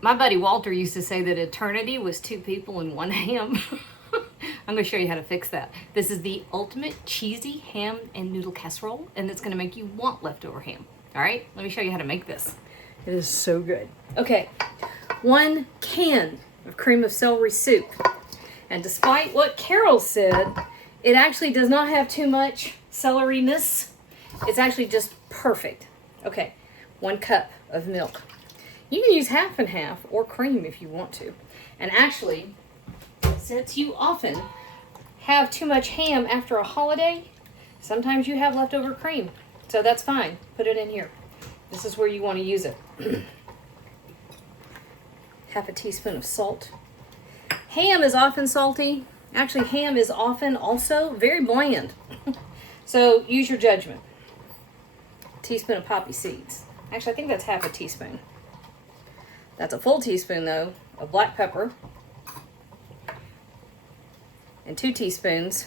My buddy Walter used to say that eternity was 2 people and 1 ham. I'm going to show you how to fix that. This is the ultimate cheesy ham and noodle casserole, and it's going to make you want leftover ham. All right, let me show you how to make this. It is so good. Okay, 1 can of cream of celery soup. And despite what Carol said, it actually does not have too much celery-ness. It's actually just perfect. Okay, 1 cup of milk. You can use half and half or cream if you want to. And actually, since you often have too much ham after a holiday, sometimes you have leftover cream. So that's fine. Put it in here. This is where you want to use it. Half a teaspoon of salt. Ham is often salty. Actually, ham is often also very bland. So use your judgment. A teaspoon of poppy seeds. Actually, I think that's half a teaspoon. That's a full teaspoon, though, of black pepper. And 2 teaspoons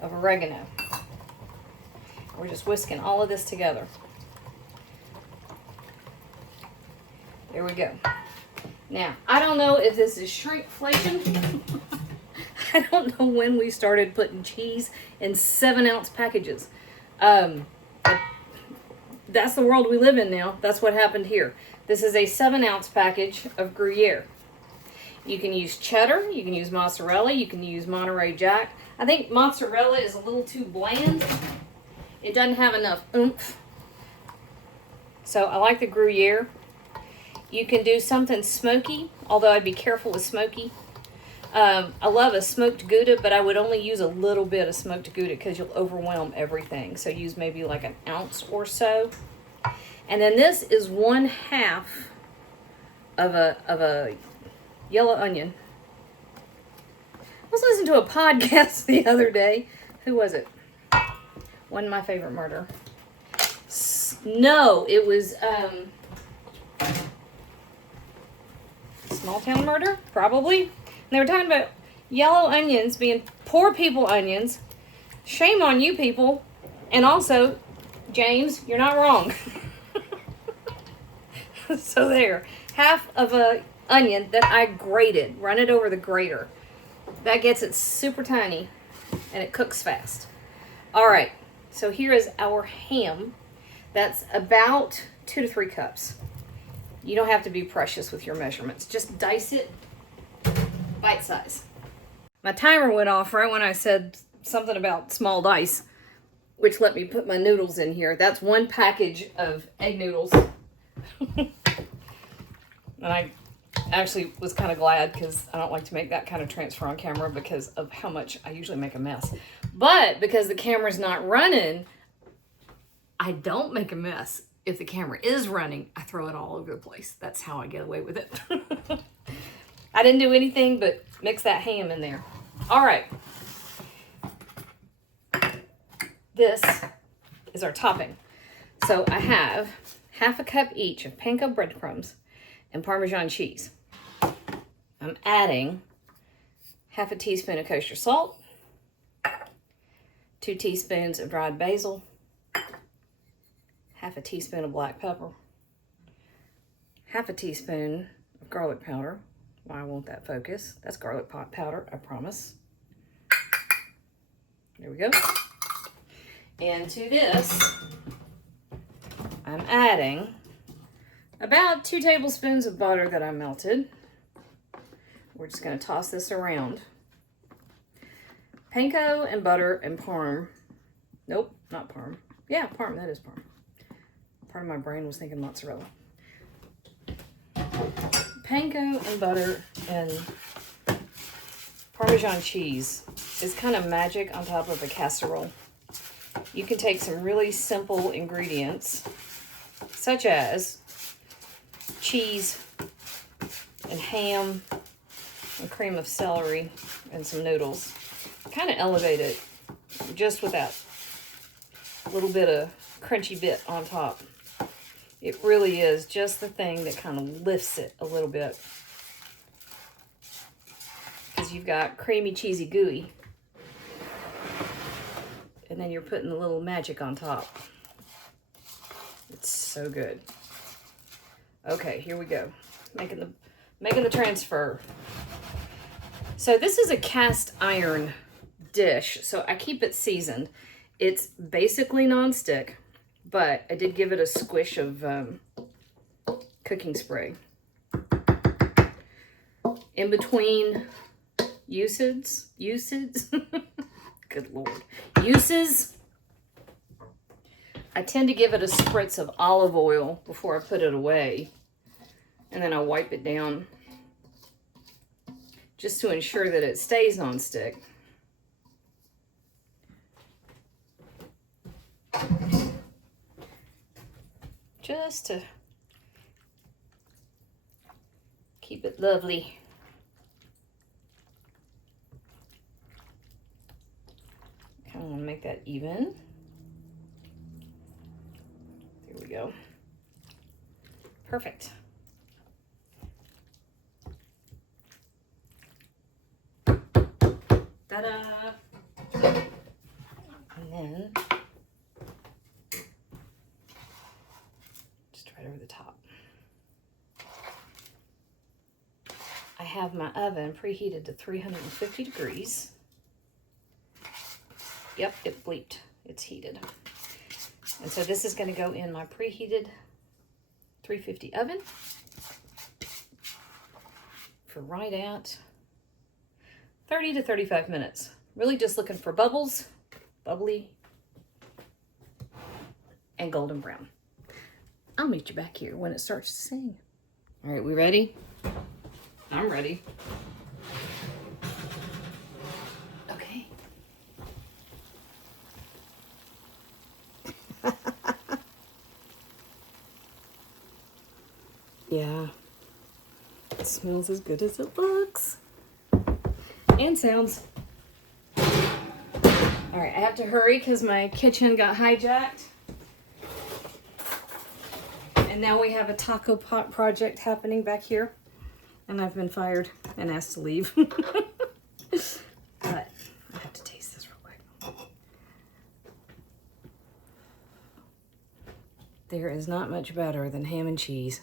of oregano. We're just whisking all of this together. There we go. Now, I don't know if this is shrinkflation. I don't know when we started putting cheese in 7-ounce packages. That's the world we live in now. That's what happened here. This is a 7-ounce package of Gruyère. You can use cheddar, you can use mozzarella, you can use Monterey Jack. I think mozzarella is a little too bland. It doesn't have enough oomph. So I like the Gruyère. You can do something smoky, although I'd be careful with smoky. I love a smoked gouda, but I would only use a little bit of smoked gouda because you'll overwhelm everything. So use maybe like 1 ounce or so. And then this is 1/2 of a yellow onion. I was listening to a podcast the other day. Who was it? One of my favorite murder. No, it was Small Town Murder, probably. And they were talking about yellow onions being poor people onions. Shame on you people. And also, James, you're not wrong. So there, half of a onion that I grated. Run it over the grater. That gets it super tiny and it cooks fast. All right, so here is our ham. That's about 2 to 3 cups. You don't have to be precious with your measurements. Just dice it bite size. My timer went off right when I said something about small dice, which let me put my noodles in here. That's 1 package of egg noodles. And I actually was kind of glad because I don't like to make that kind of transfer on camera because of how much I usually make a mess. But because the camera's not running, I don't make a mess. If the camera is running, I throw it all over the place. That's how I get away with it. I didn't do anything but mix that ham in there. All right. This is our topping. So I have 1/2 cup each of panko breadcrumbs and Parmesan cheese. I'm adding 1/2 teaspoon of kosher salt, 2 teaspoons of dried basil, 1/2 teaspoon of black pepper, 1/2 teaspoon of garlic powder. Why won't that focus? That's garlic pot powder, I promise. There we go. And to this, I'm adding about 2 tablespoons of butter that I melted. We're just going to toss this around. Panko and butter and parm. Nope, not parm. Yeah, parm, that is parm. Part of my brain was thinking mozzarella. Panko and butter and Parmesan cheese is kind of magic on top of a casserole. You can take some really simple ingredients, such as cheese and ham and cream of celery and some noodles. Kind of elevate it just with that little bit of crunchy bit on top. It really is just the thing that kind of lifts it a little bit. Because you've got creamy, cheesy, gooey. And then you're putting a little magic on top. It's so good. Okay, here we go. Making the transfer. So this is a cast iron dish, so I keep it seasoned. It's basically nonstick, but I did give it a squish of cooking spray. In between uses, good Lord, uses, I tend to give it a spritz of olive oil before I put it away, and then I wipe it down just to ensure that it stays nonstick. Just to keep it lovely. Kind of want to make that even. There we go. Perfect. Ta-da! And then just right over the top. I have my oven preheated to 350 degrees. Yep, it bleeped. It's heated. And so this is going to go in my preheated 350 oven for right at 30 to 35 minutes. Really just looking for bubbles, bubbly, and golden brown. I'll meet you back here when it starts to sing. All right, we ready? I'm ready. Okay. Yeah, it smells as good as it looks. And sounds. All right, I have to hurry because my kitchen got hijacked. And now we have a taco pot project happening back here. And I've been fired and asked to leave. But I have to taste this real quick. There is not much better than ham and cheese.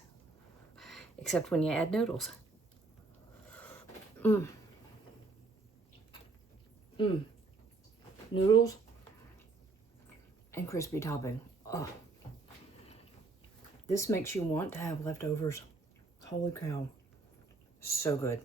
Except when you add noodles. Noodles and crispy topping. Oh. This makes you want to have leftovers. Holy cow. So good.